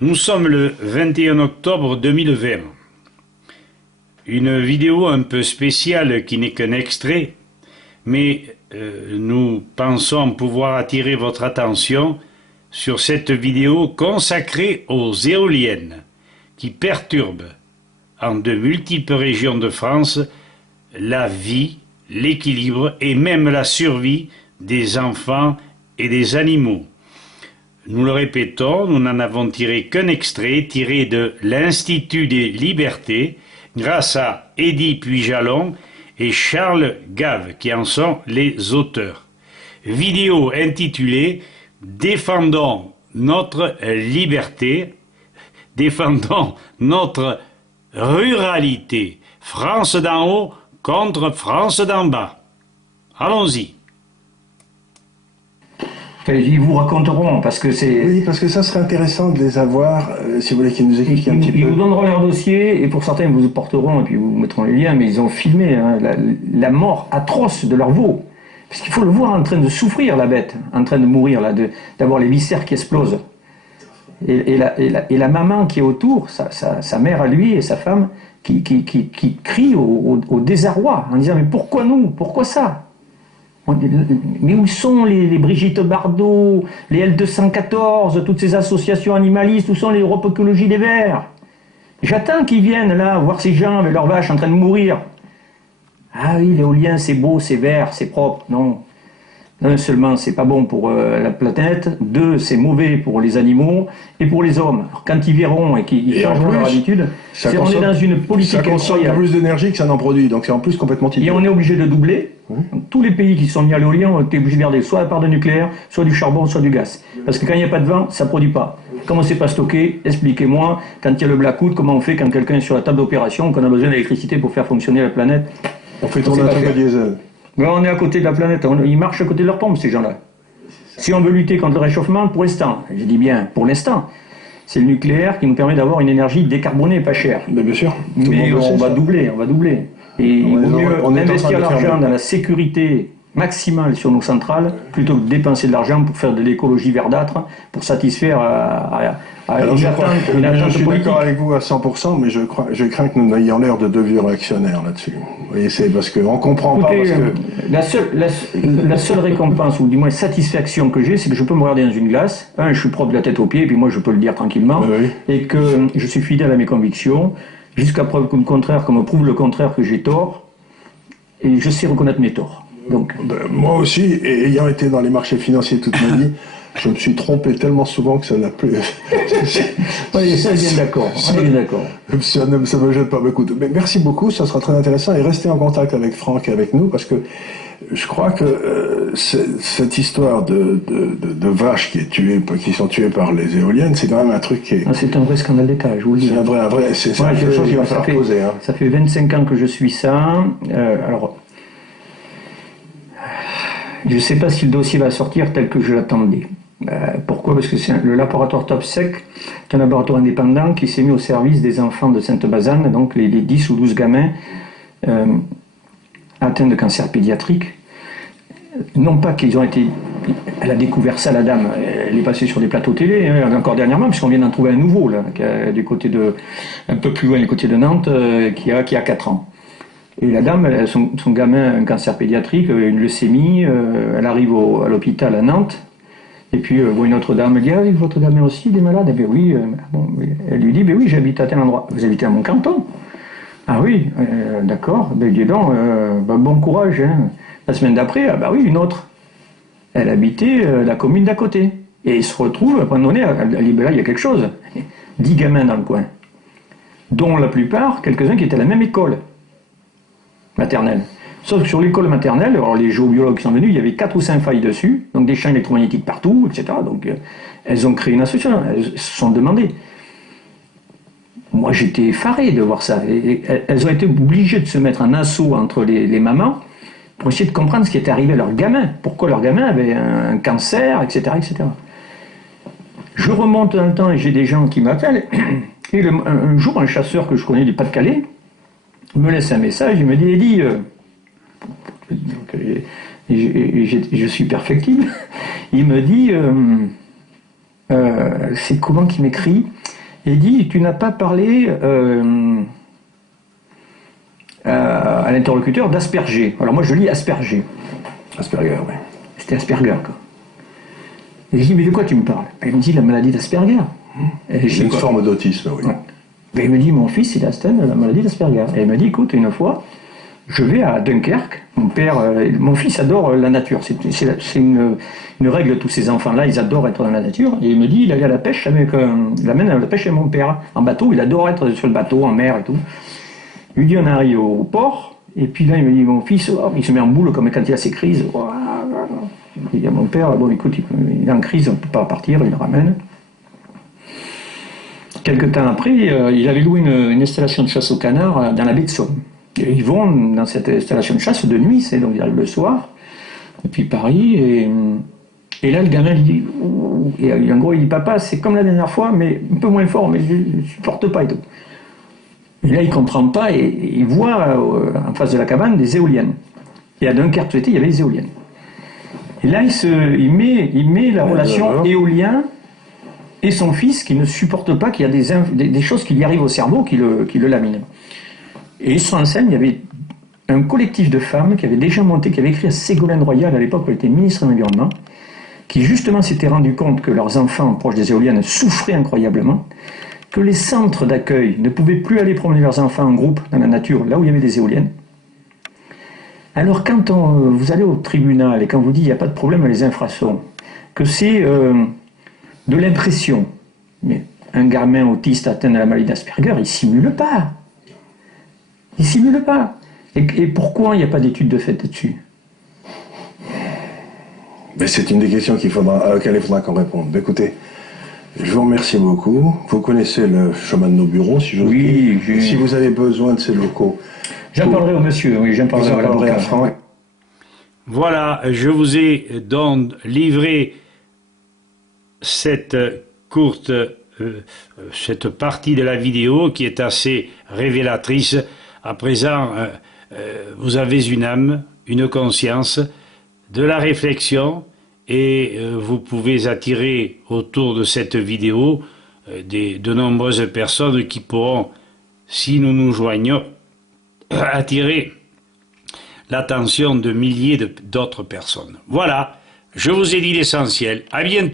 Nous sommes le 21 octobre 2020. Une vidéo un peu spéciale qui n'est qu'un extrait, mais nous pensons pouvoir attirer votre attention sur cette vidéo consacrée aux éoliennes qui perturbent en de multiples régions de France la vie, l'équilibre et même la survie des enfants et des animaux. Nous le répétons, nous n'en avons tiré qu'un extrait tiré de l'Institut des libertés grâce à Eddy Puy-Jalon et Charles Gave qui en sont les auteurs. Vidéo intitulée « Défendons notre liberté, défendons notre ruralité, France d'en haut contre France d'en bas ». Allons-y. Ils vous raconteront, parce que c'est... Oui, parce que ça serait intéressant de les avoir, si vous voulez qu'ils nous expliquent un petit peu. Ils vous donneront leur dossier, et pour certains, ils vous porteront, et puis vous mettront les liens, mais ils ont filmé la mort atroce de leur veau. Parce qu'il faut le voir en train de souffrir, la bête, en train de mourir, d'avoir les viscères qui explosent. Et la maman qui est autour, sa mère à lui et sa femme, qui crient au désarroi, en disant « Mais pourquoi nous? Pourquoi ça ?» Mais où sont les Brigitte Bardot, les L214, toutes ces associations animalistes, où sont les Europe Écologie des Verts? J'attends qu'ils viennent là, voir ces gens avec leurs vaches en train de mourir. Ah oui, l'éolien c'est beau, c'est vert, c'est propre. Non. Non seulement c'est pas bon pour la planète, deux, c'est mauvais pour les animaux et pour les hommes. Alors, quand ils verront et qu'ils changeront leur habitude, on est dans une politique incroyable. Ça consomme plus d'énergie que ça n'en produit, donc c'est en plus complètement idiot. Et on est obligé de doubler. Donc, tous les pays qui sont mis à l'éolien ont été obligés de garder soit la part de nucléaire, soit du charbon, soit du gaz. Parce que quand il n'y a pas de vent, ça ne produit pas. Comment c'est pas stocké? Expliquez-moi, quand il y a le blackout, comment on fait quand quelqu'un est sur la table d'opération, qu'on a besoin d'électricité pour faire fonctionner la planète? On fait tourner un truc à diesel. Mais on est à côté de la planète, ils marchent à côté de leur pompe, ces gens-là. Si on veut lutter contre le réchauffement, pour l'instant, je dis bien pour l'instant, c'est le nucléaire qui nous permet d'avoir une énergie décarbonée et pas chère. Mais bien sûr. Mais on va doubler. Et il vaut mieux investir l'argent dans la sécurité maximale sur nos centrales, plutôt que de dépenser de l'argent pour faire de l'écologie verdâtre, pour satisfaire une attente politique. Je suis d'accord avec vous à 100%, mais je crains que nous n'ayons l'air de deux vieux réactionnaires là-dessus. Vous voyez, c'est parce qu'on ne comprend pas. Parce que... la seule récompense, ou du moins satisfaction que j'ai, c'est que je peux me regarder dans une glace. Je suis propre de la tête aux pieds, et puis moi je peux le dire tranquillement, et que je suis fidèle à mes convictions, jusqu'à preuve comme contraire, comme prouve le contraire que j'ai tort, et je sais reconnaître mes torts. Donc, moi aussi, et ayant été dans les marchés financiers toute ma vie, je me suis trompé tellement souvent que ça n'a plus... Oui, ça, je bien d'accord. Ça me gêne pas beaucoup. Mais merci beaucoup, ça sera très intéressant. Et restez en contact avec Franck et avec nous, parce que je crois que cette histoire de vaches qui sont tuées par les éoliennes, c'est quand même un truc qui est... C'est un vrai scandale d'État, je vous le dis. C'est quelque chose qu'il va falloir poser. Ça fait 25 ans que je suis ça. Alors... Je ne sais pas si le dossier va sortir tel que je l'attendais. Pourquoi? Parce que c'est le laboratoire TopSec, c'est un laboratoire indépendant qui s'est mis au service des enfants de Sainte-Bazanne, donc les 10 ou 12 gamins atteints de cancer pédiatrique. Non pas qu'ils ont été... Elle a découvert ça, la dame. Elle est passée sur des plateaux télé, encore dernièrement, puisqu'on vient d'en trouver un nouveau, là, du côté un peu plus loin, du côté de Nantes, qui a 4 ans. Et la dame, son gamin a un cancer pédiatrique, une leucémie, elle arrive à l'hôpital à Nantes, et puis voit une autre dame, elle dit « Ah, votre gamin aussi, il est malade ?» Eh bien oui, elle lui dit « Ben oui, j'habite à tel endroit. »« Vous habitez à mon canton ?»« Ah oui, d'accord. Ben dis donc, bon courage. Hein. » La semaine d'après, ah bah oui, une autre. Elle habitait la commune d'à côté. Et il se retrouve, à un moment donné, elle dit « Ben là, il y a quelque chose. » 10 gamins dans le coin, dont la plupart, quelques-uns qui étaient à la même école maternelle. Sauf que sur l'école maternelle, alors les géobiologues qui sont venus, il y avait 4 ou 5 failles dessus, donc des champs électromagnétiques partout, etc. Donc elles ont créé une association, elles se sont demandées. Moi j'étais effaré de voir ça. Et elles ont été obligées de se mettre en assaut entre les mamans pour essayer de comprendre ce qui était arrivé à leurs gamins, pourquoi leurs gamins avaient un cancer, etc., etc. Je remonte dans le temps et j'ai des gens qui m'appellent, et un jour un chasseur que je connais du Pas-de-Calais me laisse un message, il me dit « Eddy, je suis perfectible », il me dit c'est comment qu'il m'écrit. Il dit, tu n'as pas parlé à l'interlocuteur d'Asperger. Alors moi je lis Asperger. Asperger, oui. C'était Asperger, quoi. Et je dis, mais de quoi tu me parles? Il me dit, la maladie d'Asperger. C'est une forme d'autisme, oui. Ouais. Et il me dit, mon fils, il a atteint la maladie d'Asperger. Et il m'a dit, écoute, une fois, je vais à Dunkerque. Mon fils adore la nature. C'est une règle, tous ces enfants-là, ils adorent être dans la nature. Et il me dit, il allait à la pêche il amène à la pêche avec mon père. En bateau, il adore être sur le bateau, en mer et tout. Il lui dit, on arrive au port. Et puis là, il me dit, mon fils, il se met en boule comme quand il a ses crises. Il dit à mon père, bon, écoute, il est en crise, on ne peut pas partir, il le ramène. Quelque temps après, il avait loué une installation de chasse au canard dans la baie de Somme. Et ils vont dans cette installation de chasse de nuit, donc ils arrivent le soir, depuis Paris, et là le gamin lui dit, et en gros il dit, papa, c'est comme la dernière fois, mais un peu moins fort, mais je ne supporte pas et tout. Et là il ne comprend pas, et il voit en face de la cabane des éoliennes. Et à Dunkerque, il y avait des éoliennes. Et là il met la relation éolien et son fils qui ne supporte pas qu'il y a des choses qui lui arrivent au cerveau qui le laminent. Et sur la scène, il y avait un collectif de femmes qui avait déjà monté, qui avait écrit à Ségolène Royal, à l'époque où elle était ministre de l'Environnement, qui justement s'étaient rendu compte que leurs enfants proches des éoliennes souffraient incroyablement, que les centres d'accueil ne pouvaient plus aller promener leurs enfants en groupe dans la nature, là où il y avait des éoliennes. Alors quand vous allez au tribunal et quand on vous dit qu'il n'y a pas de problème avec les infrasons, que c'est de l'impression, mais un gamin autiste atteint de la maladie d'Asperger, il ne simule pas. Il ne simule pas. Et pourquoi il n'y a pas d'études de fait là-dessus? Mais c'est une des questions à laquelle il faudra qu'on réponde. Écoutez, je vous remercie beaucoup. Vous connaissez le chemin de nos bureaux, si je Oui. Si vous avez besoin de ces locaux... J'en parlerai au monsieur, oui, j'en parlerai à Franck. Voilà, je vous ai donc livré cette courte cette partie de la vidéo qui est assez révélatrice. À présent, vous avez une âme, une conscience, de la réflexion, et vous pouvez attirer autour de cette vidéo de nombreuses personnes qui pourront, si nous nous joignons, attirer l'attention de milliers d'autres personnes. Voilà, je vous ai dit l'essentiel. À bientôt.